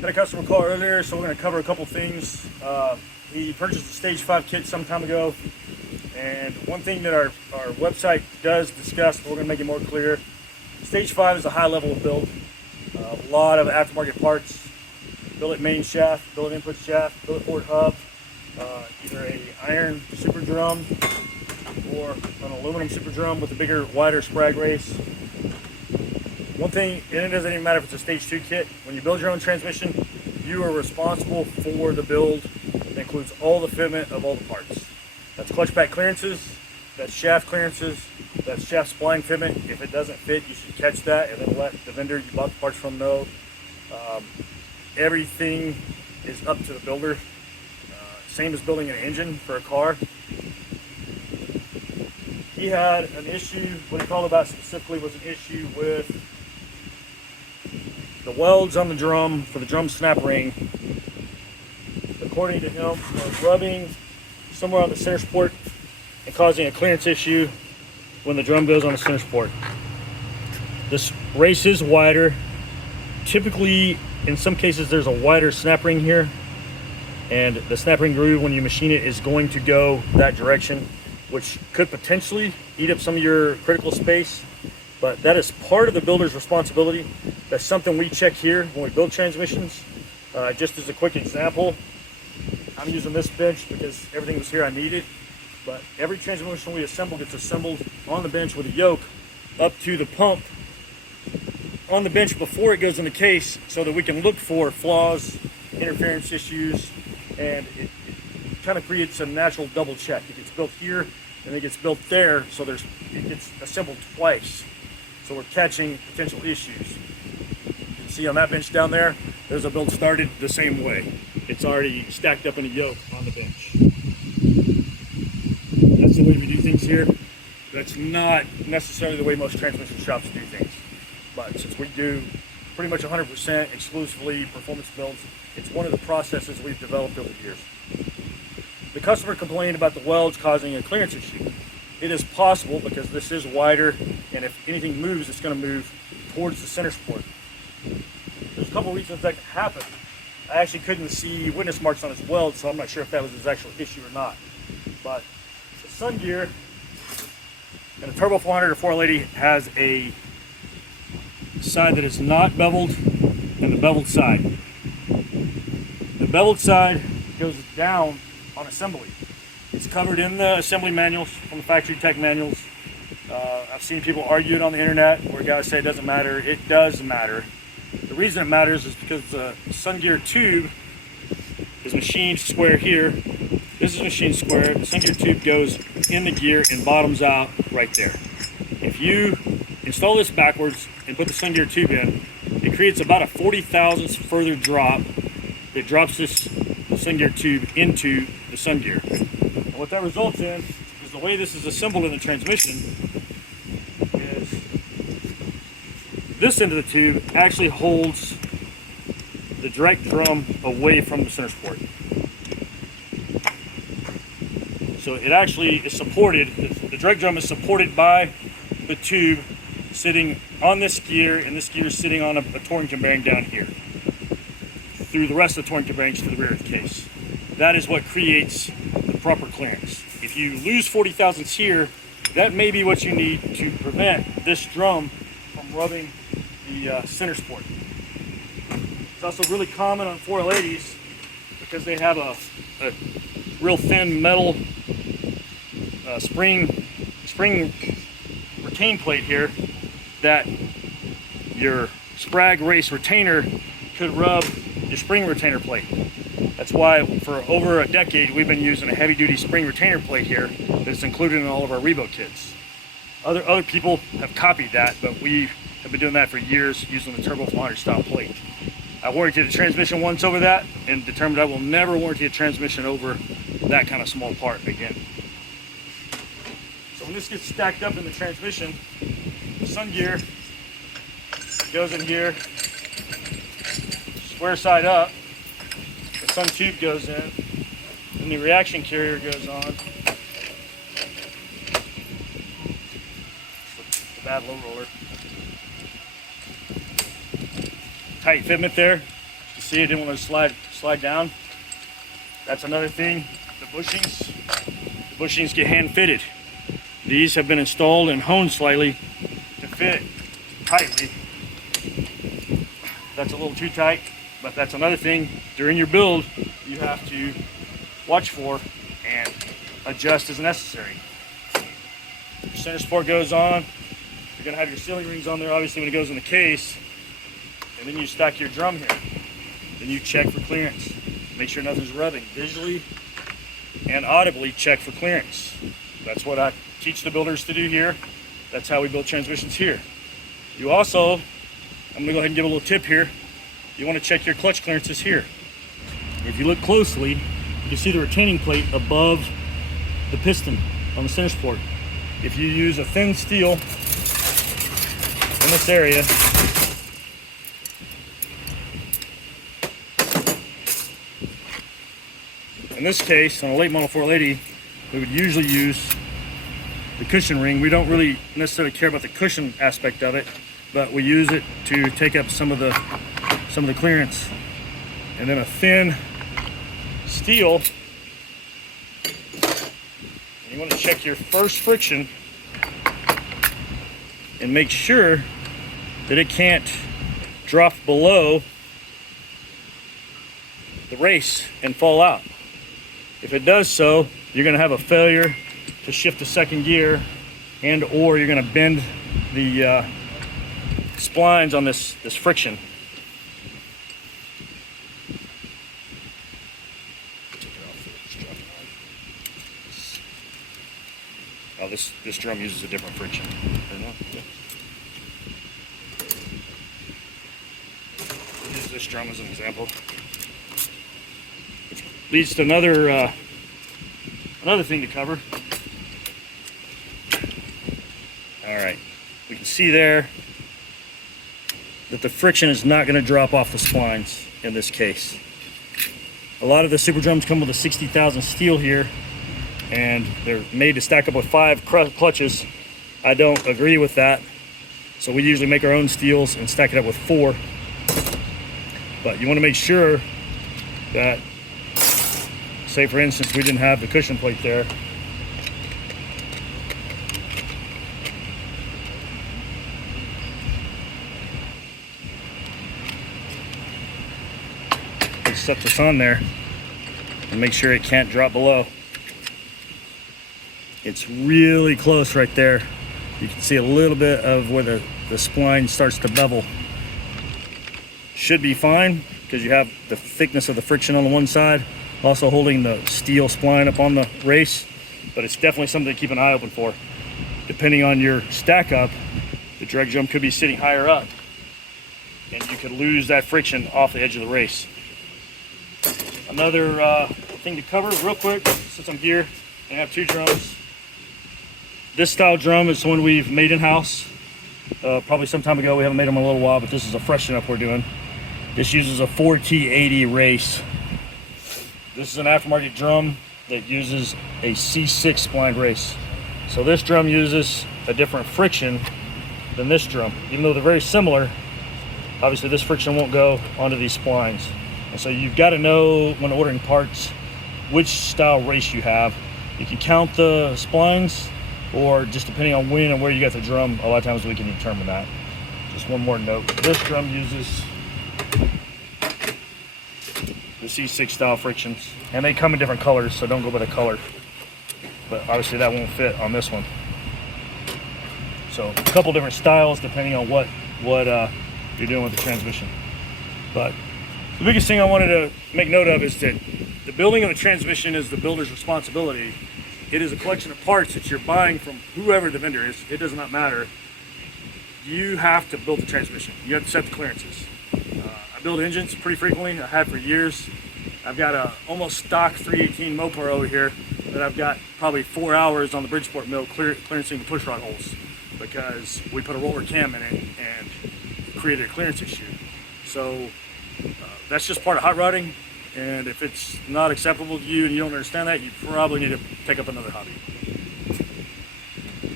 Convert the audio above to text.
Had a customer call earlier, so we're going to cover a couple things. He purchased a Stage 5 kit some time ago, and one thing that our website does discuss, but we're going to make it more clear, Stage 5 is a high level of build. A lot of aftermarket parts, billet main shaft, billet input shaft, billet port hub, either a iron super drum or an aluminum super drum with a bigger, wider sprag race. One thing, and it doesn't even matter if it's a Stage 2 kit, when you build your own transmission, you are responsible for the build that includes all the fitment of all the parts. That's clutch pack clearances, that's shaft clearances, that's shaft spline fitment. If it doesn't fit, you should catch that and then let the vendor you bought the parts from know. Everything is up to the builder. Same as building an engine for a car. He had an issue, what he called about specifically was an issue with the welds on the drum for the drum snap ring. According to him, were rubbing somewhere on the center support and causing a clearance issue when the drum goes on the center support. This race is wider. Typically, in some cases, there's a wider snap ring here, and the snap ring groove, when you machine it, is going to go that direction, which could potentially eat up some of your critical space, but that is part of the builder's responsibility. That's something we check here when we build transmissions. Just as a quick example, I'm using this bench because everything was here I needed, but every transmission we assemble gets assembled on the bench with a yoke up to the pump on the bench before it goes in the case, so that we can look for flaws, interference issues, and it kind of creates a natural double check. It gets built here and it gets built there, so it gets assembled twice. So we're catching potential issues. You can see on that bench down there, there's a build started the same way. It's already stacked up in a yoke on the bench. That's the way we do things here. That's not necessarily the way most transmission shops do things. But since we do pretty much 100% exclusively performance builds, it's one of the processes we've developed over the years. The customer complained about the welds causing a clearance issue. It is possible because this is wider, and if anything moves, it's going to move towards the center support. There's a couple reasons that could happen. I actually couldn't see witness marks on his weld, so I'm not sure if that was his actual issue or not. But the Sun gear and a Turbo 400 or 480 has a side that is not beveled and the beveled side. The beveled side goes down on assembly. It's covered in the assembly manuals, from the factory tech manuals. I've seen people argue it on the internet where guys say it doesn't matter. It does matter. The reason it matters is because the Sun gear tube is machined square here. This is machined square. The Sun gear tube goes in the gear and bottoms out right there. If you install this backwards and put the Sun gear tube in, it creates about a 40 thousandths further drop that drops the Sun gear tube into the Sun gear. And what that results in is the way this is assembled in the transmission is this end of the tube actually holds the direct drum away from the center support. So it actually is supported, the direct drum is supported by the tube sitting on this gear, and this gear is sitting on a Torrington bearing down here through the rest of the Torrington bearings to the rear of the case. That is what creates the proper clearance. If you lose 40 thousandths here, that may be what you need to prevent this drum from rubbing the center support. It's also really common on 4L80s because they have a real thin metal spring retain plate here, that your sprag race retainer could rub your spring retainer plate. That's why for over a decade we've been using a heavy duty spring retainer plate here that's included in all of our Revo kits. Other people have copied that, but we have been doing that for years using the Turbo 400 style plate. I warranted the transmission once over that and determined I will never warranty a transmission over that kind of small part again. So when this gets stacked up in the transmission, the Sun gear goes in here, square side up, the Sun tube goes in, and the reaction carrier goes on. The bad low roller. Tight fitment there. You See, it didn't want to slide down. That's another thing. The bushings get hand fitted. These have been installed and honed slightly to fit tightly. That's a little too tight, but that's another thing during your build you have to watch for and adjust as necessary. Your center support goes on. You're gonna have your sealing rings on there, obviously, when it goes in the case. And then you stack your drum here. Then you check for clearance. Make sure nothing's rubbing. Visually and audibly check for clearance. That's what I teach the builders to do here. That's how we build transmissions here. You also, I'm gonna go ahead and give a little tip here. You wanna check your clutch clearances here. If you look closely, you can see the retaining plate above the piston on the center support. If you use a thin steel in this area, in this case, on a late model 480, we would usually use the cushion ring. We don't really necessarily care about the cushion aspect of it, but we use it to take up some of the clearance. And then a thin steel. And you want to check your first friction and make sure that it can't drop below the race and fall out. If it does so, you're going to have a failure to shift to second gear, and or you're going to bend the splines on this friction. Oh, this drum uses a different friction. Use this drum as an example. Which leads to another thing to cover. All right, we can see there that the friction is not going to drop off the splines in this case. A lot of the super drums come with a 60,000 steel here, and they're made to stack up with 5 clutches. I don't agree with that, so we usually make our own steels and stack it up with 4. But you want to make sure that, say for instance, we didn't have the cushion plate there. Let's set this on there and make sure it can't drop below. It's really close right there. You can see a little bit of where the spline starts to bevel. Should be fine because you have the thickness of the friction on the one side, also holding the steel spline up on the race, but it's definitely something to keep an eye open for. Depending on your stack up, the drag drum could be sitting higher up and you could lose that friction off the edge of the race. Another thing to cover real quick, since I'm here and I have 2 drums. This style drum is one we've made in-house, probably some time ago. We haven't made them in a little while, but this is a freshen up we're doing. This uses a 4T80 race. This is an aftermarket drum that uses a C6 spline race. So this drum uses a different friction than this drum. Even though they're very similar, obviously this friction won't go onto these splines. And so you've got to know when ordering parts which style race you have. You can count the splines, or just depending on when and where you got the drum, a lot of times we can determine that. Just one more note. This drum uses the C6 style frictions, and they come in different colors, so don't go by the color. But obviously that won't fit on this one. So a couple different styles depending on what you're doing with the transmission. But the biggest thing I wanted to make note of is that the building of a transmission is the builder's responsibility. It is a collection of parts that you're buying from whoever the vendor is. It does not matter. You have to build the transmission. You have to set the clearances. I build engines pretty frequently. I have for years. I've got a almost stock 318 Mopar over here that I've got probably 4 hours on the Bridgeport mill clearancing the push rod holes because we put a roller cam in it and created a clearance issue. So that's just part of hot rodding. And if it's not acceptable to you and you don't understand that, you probably need to take up another hobby.